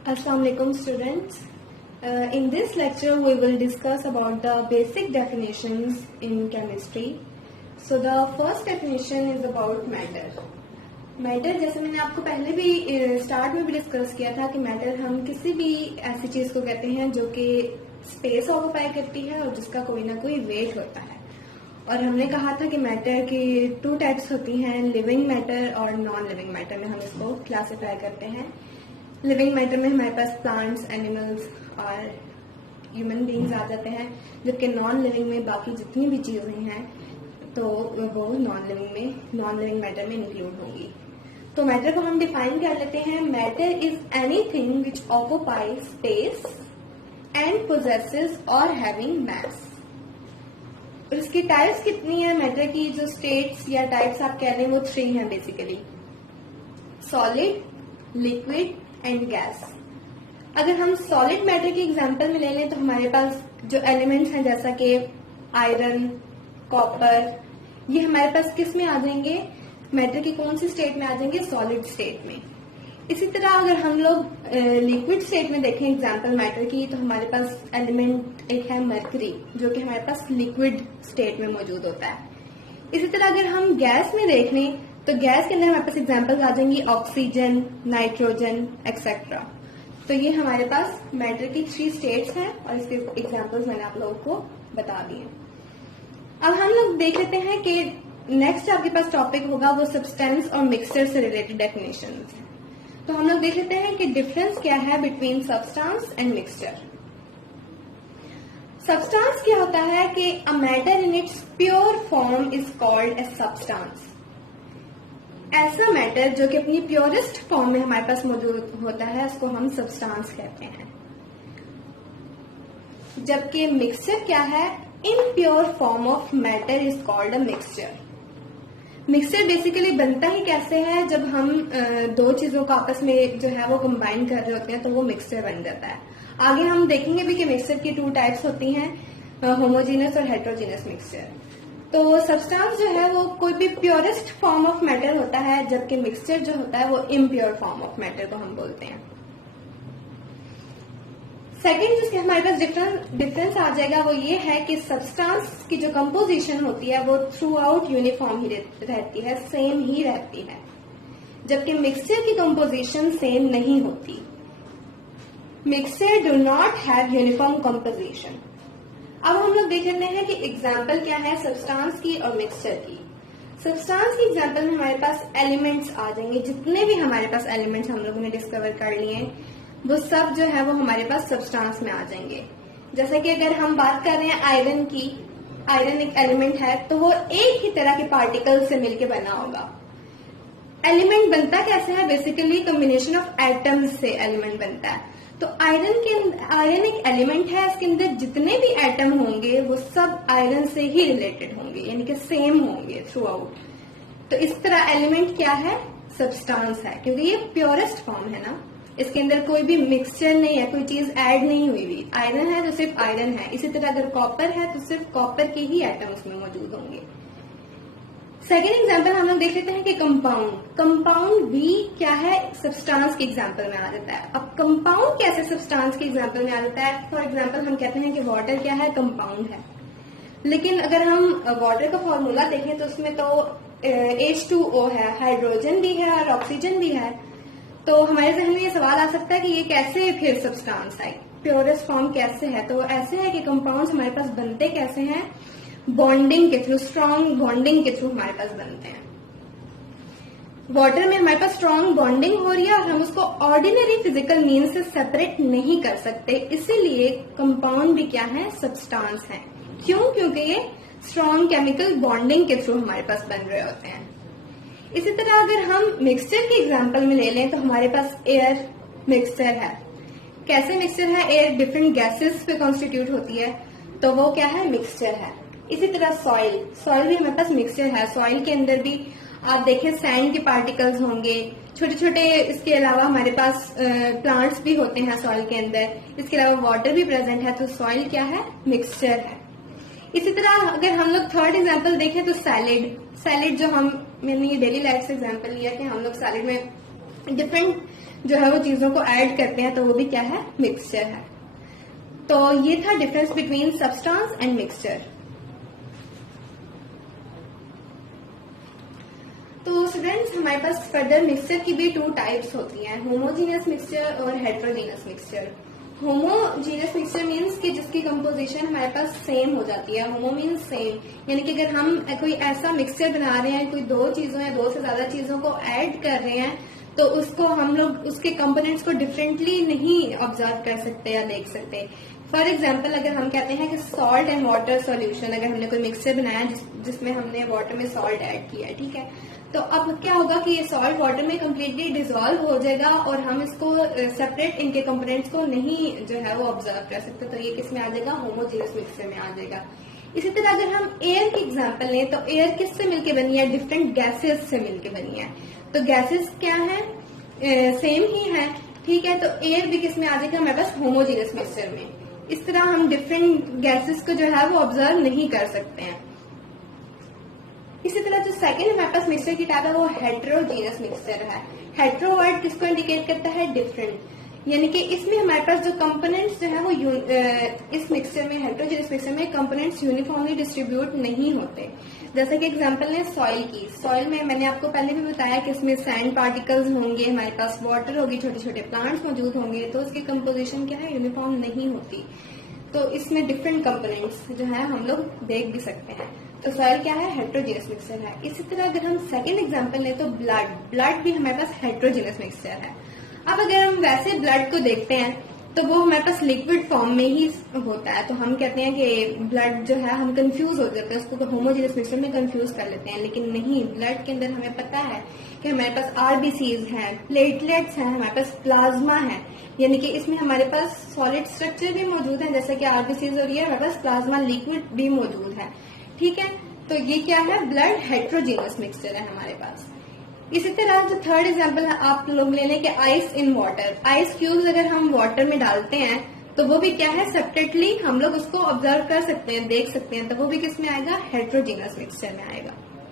Assalamualaikum students. In this lecture we will discuss about the basic definitions in chemistry. So the first definition is about matter. Matter जैसे मैंने आपको पहले भी start में भी discuss किया था कि मैटर हम किसी भी ऐसी चीज को कहते हैं जो कि स्पेस ऑक्यूपाई करती है और जिसका कोई ना कोई वेट होता है। और हमने कहा था कि मैटर की टू टाइप्स होती हैं, लिविंग मैटर और नॉन लिविंग मैटर में हम इसको क्लासिफाई करते हैं। लिविंग मैटर में हमारे पास प्लांट्स, एनिमल्स और ह्यूमन बींग्स आ जाते हैं, जबकि नॉन लिविंग में बाकी जितनी भी चीजें हैं तो वो नॉन लिविंग मैटर में इंक्लूड होंगी। तो मैटर को हम डिफाइन कर लेते हैं। Matter is anything which occupies space and possesses और हैविंग मास। और इसकी टाइप्स कितनी है मैटर की? जो स्टेट्स या टाइप्स आप कह रहे हैं वो 3 हैं basically, solid, liquid and gas. अगर हम सॉलिड मैटर की एग्जांपल में ले लें तो हमारे पास जो एलिमेंट्स हैं जैसा कि आयरन, कॉपर, ये हमारे पास किस में आ जाएंगे? मैटर की कौन सी स्टेट में आ जाएंगे? सॉलिड स्टेट में। इसी तरह अगर हम लोग लिक्विड स्टेट में देखें एग्जांपल मैटर की, तो हमारे पास एलिमेंट एक है मरकरी, जो कि हमारे पास लिक्विड स्टेट में मौजूद होता है। इसी तरह अगर हम गैस में देख लें तो गैस के अंदर हमारे पास एग्जांपल्स आ जाएंगी ऑक्सीजन, नाइट्रोजन एक्सेट्रा। तो ये हमारे पास मैटर की 3 स्टेट्स हैं और इसके एग्जांपल्स मैंने आप लोगों को बता दिए। अब हम लोग देख लेते हैं कि नेक्स्ट आपके पास टॉपिक होगा वो सब्सटेंस और मिक्सचर से रिलेटेड डेफिनेशंस। तो हम लोग देख लेते हैं कि डिफरेंस क्या है between substance and mixture. Substance क्या होता है कि a matter in its pure form is called a substance. ऐसा मैटर जो कि अपनी प्योरेस्ट फॉर्म में हमारे पास मौजूद होता है उसको हम सब्सटेंस कहते हैं। जबकि मिक्सचर क्या है? In pure form of matter is called a mixture. Mixture basically बनता ही कैसे है? जब हम दो चीजों को आपस में जो है वो कंबाइन कर रहे होते हैं तो वो मिक्सचर बन जाता है। आगे हम देखेंगे भी कि मिक्सचर की 2 टाइप्स होती हैं, होमोजीनस और हेट्रोजीनस मिक्सचर। तो सब्सटेंस जो है वो कोई भी प्योरेस्ट फॉर्म ऑफ मैटर होता है, जबकि मिक्सचर जो होता है वो इम्प्योर फॉर्म ऑफ मैटर को हम बोलते हैं। सेकेंड जिसके हमारे पास डिफरेंस आ जाएगा वो ये है कि सब्सटेंस की जो कंपोजिशन होती है वो थ्रू आउट यूनिफॉर्म ही रहती है, सेम ही रहती है, जबकि मिक्सचर की कंपोजिशन सेम नहीं होती। Mixture do not have uniform composition. अब हम लोग देख लेते हैं कि एग्जाम्पल क्या है सब्सटेंस की और मिक्सचर की। सब्सटेंस की एग्जाम्पल में हमारे पास एलिमेंट्स आ जाएंगे। जितने भी हमारे पास एलिमेंट्स हम लोगों ने डिस्कवर कर लिए वो सब जो है वो हमारे पास सब्सटेंस में आ जाएंगे। जैसे कि अगर हम बात कर रहे हैं आयरन की, आयरन एक एलिमेंट है तो वो एक ही तरह के पार्टिकल से मिलकर बना होगा। एलिमेंट बनता कैसे है? बेसिकली कॉम्बिनेशन ऑफ एटम्स से एलिमेंट बनता है। तो आयरन एक एलिमेंट है, इसके अंदर जितने भी एटम होंगे वो सब आयरन से ही रिलेटेड होंगे, यानी कि सेम होंगे थ्रू आउट। तो इस तरह एलिमेंट क्या है? सब्सटेंस है, क्योंकि ये प्योरेस्ट फॉर्म है ना, इसके अंदर कोई भी मिक्सचर नहीं है, कोई चीज ऐड नहीं हुई हुई। आयरन है तो सिर्फ आयरन है। इसी तरह अगर कॉपर है तो सिर्फ कॉपर के ही एटम उसमें मौजूद होंगे। सेकेंड एग्जाम्पल हम लोग देख लेते हैं कि कंपाउंड। कंपाउंड भी क्या है? सब्सटेंस के एग्जाम्पल में आ जाता है। अब कंपाउंड कैसे सब्सटेंस के एग्जाम्पल में आ जाता है? फॉर एग्जाम्पल हम कहते हैं कि वाटर क्या है? कंपाउंड है। लेकिन अगर हम वाटर का फॉर्मूला देखें तो उसमें तो H2O है, हाइड्रोजन भी है और ऑक्सीजन भी है। तो हमारे जहन में ये सवाल आ सकता है कि ये कैसे फिर सब्सटेंस है, प्योरेस्ट फॉर्म कैसे है? तो ऐसे है कि कंपाउंड्स हमारे पास बनते कैसे हैं? बॉन्डिंग के थ्रू, स्ट्रॉन्ग बॉन्डिंग के थ्रू हमारे पास बनते हैं। वाटर में हमारे पास स्ट्रॉन्ग बॉन्डिंग हो रही है और हम उसको ऑर्डिनरी फिजिकल मीन्स से सेपरेट नहीं कर सकते, इसीलिए कंपाउंड भी क्या है? सब्सटेंस है। क्यों? क्योंकि ये स्ट्रॉन्ग केमिकल बॉन्डिंग के थ्रू हमारे पास बन रहे होते हैं। इसी तरह अगर हम मिक्सचर की एग्जांपल में ले लें तो हमारे पास एयर मिक्सचर है। कैसे मिक्सचर है? एयर डिफरेंट गैसेस पे कॉन्स्टिट्यूट होती है तो वो क्या है? मिक्सचर है। इसी तरह सॉइल भी हमारे पास मिक्सचर है। सॉइल के अंदर भी आप देखें सैंड के पार्टिकल्स होंगे, छोटे छोटे। इसके अलावा हमारे पास प्लांट्स भी होते हैं सॉइल के अंदर। इसके अलावा वाटर भी प्रेजेंट है। तो सॉइल क्या है? मिक्सचर है। इसी तरह अगर हम लोग थर्ड एग्जाम्पल देखें तो सैलेड जो मैंने ये डेली लाइफ से एग्जाम्पल लिया कि हम लोग सैलेड में डिफरेंट जो है वो चीजों को ऐड करते हैं, तो वो भी क्या है, मिक्सचर है। तो ये था difference between substance and mixture. तो स्टूडेंट्स, हमारे पास फर्दर मिक्सचर की भी 2 टाइप्स होती हैं, होमोजीनियस मिक्सचर और heterogeneous mixture. Homogeneous mixture means कि जिसकी कंपोजिशन हमारे पास सेम हो जाती है। होमो मीन्स सेम, यानी कि अगर हम कोई ऐसा मिक्सचर बना रहे हैं, कोई 2 चीजों या 2 से ज्यादा चीजों को ऐड कर रहे हैं, तो उसको हम लोग उसके कंपोनेंट्स को डिफरेंटली नहीं ऑब्जर्व कर सकते या देख सकते। फॉर एग्जाम्पल, अगर हम कहते हैं कि सॉल्ट एंड वाटर सॉल्यूशन, अगर हमने कोई मिक्सचर बनाया जिसमें हमने वाटर में सॉल्ट ऐड किया है, ठीक है, तो अब क्या होगा कि ये सॉल्ट वाटर में कम्प्लीटली डिसॉल्व हो जाएगा और हम इसको सेपरेट इनके कंपोनेंट्स को नहीं जो है वो ऑब्जर्व कर सकते। तो ये किस में आ जाएगा, होमोजीनियस मिक्सचर में आ जाएगा। इसी तरह अगर हम एयर की एग्जांपल लें, तो एयर किससे मिलके बनी है, डिफरेंट गैसेस से मिलके बनी है। तो गैसेस क्या है, सेम ही है, ठीक है, तो एयर भी किस में आ जाएगा, हमारे पास होमोजीनियस मिक्सचर में। इस तरह हम डिफरेंट गैसेस को जो है वो ऑब्जर्व नहीं कर सकते हैं। इसी तरह जो सेकंड हमारे पास मिक्सचर की टाइप है वो हेट्रोजीनियस मिक्सचर है। हेट्रो वर्ड किसको इंडिकेट करता है, डिफरेंट, यानी कि इसमें हमारे पास जो कंपोनेंट्स जो है वो इस मिक्सचर में, हेट्रोजीनियस मिक्सचर में कंपोनेंट्स यूनिफॉर्मली डिस्ट्रीब्यूट नहीं होते। जैसे कि एग्जांपल है सॉइल की। सॉइल में मैंने आपको पहले भी बताया कि इसमें सैंड पार्टिकल्स होंगे, हमारे पास वाटर होगी, छोटे छोटे प्लांट्स मौजूद होंगे, तो उसकी कंपोजिशन क्या है, यूनिफॉर्म नहीं होती। तो इसमें डिफरेंट कंपोनेंट्स जो है हम लोग देख भी सकते हैं। तो सॉइल क्या है, हेट्रोजीनियस मिक्सचर है। इसी तरह अगर हम सेकंड एग्जांपल लें तो ब्लड भी हमारे पास हेट्रोजीनियस मिक्सचर है। अब अगर हम वैसे ब्लड को देखते हैं तो वो हमारे पास लिक्विड फॉर्म में ही होता है, तो हम कहते हैं कि ब्लड जो है, हम कंफ्यूज हो जाते हैं, उसको तो होमोजीनियस मिक्सचर में कंफ्यूज कर लेते हैं। लेकिन नहीं, ब्लड के अंदर हमें पता है कि हमारे पास आरबीसीज हैं, प्लेटलेट्स हैं, हमारे पास प्लाज्मा है, यानी कि इसमें हमारे पास सॉलिड स्ट्रक्चर भी मौजूद है, जैसे कि आरबीसीज और ये हमारे पास प्लाज्मा लिक्विड भी मौजूद है, ठीक है। तो ये क्या है, ब्लड हेट्रोजीनियस मिक्सचर है हमारे पास। इसी तरह जो थर्ड एग्जांपल है आप लोग ले लें कि ice in water. Ice cubes अगर हम वाटर में डालते हैं तो वो भी क्या है, सेपरेटली हम लोग उसको ऑब्जर्व कर सकते हैं, देख सकते हैं, तो वो भी किस में आएगा, हेट्रोजीनियस मिक्सचर में आएगा।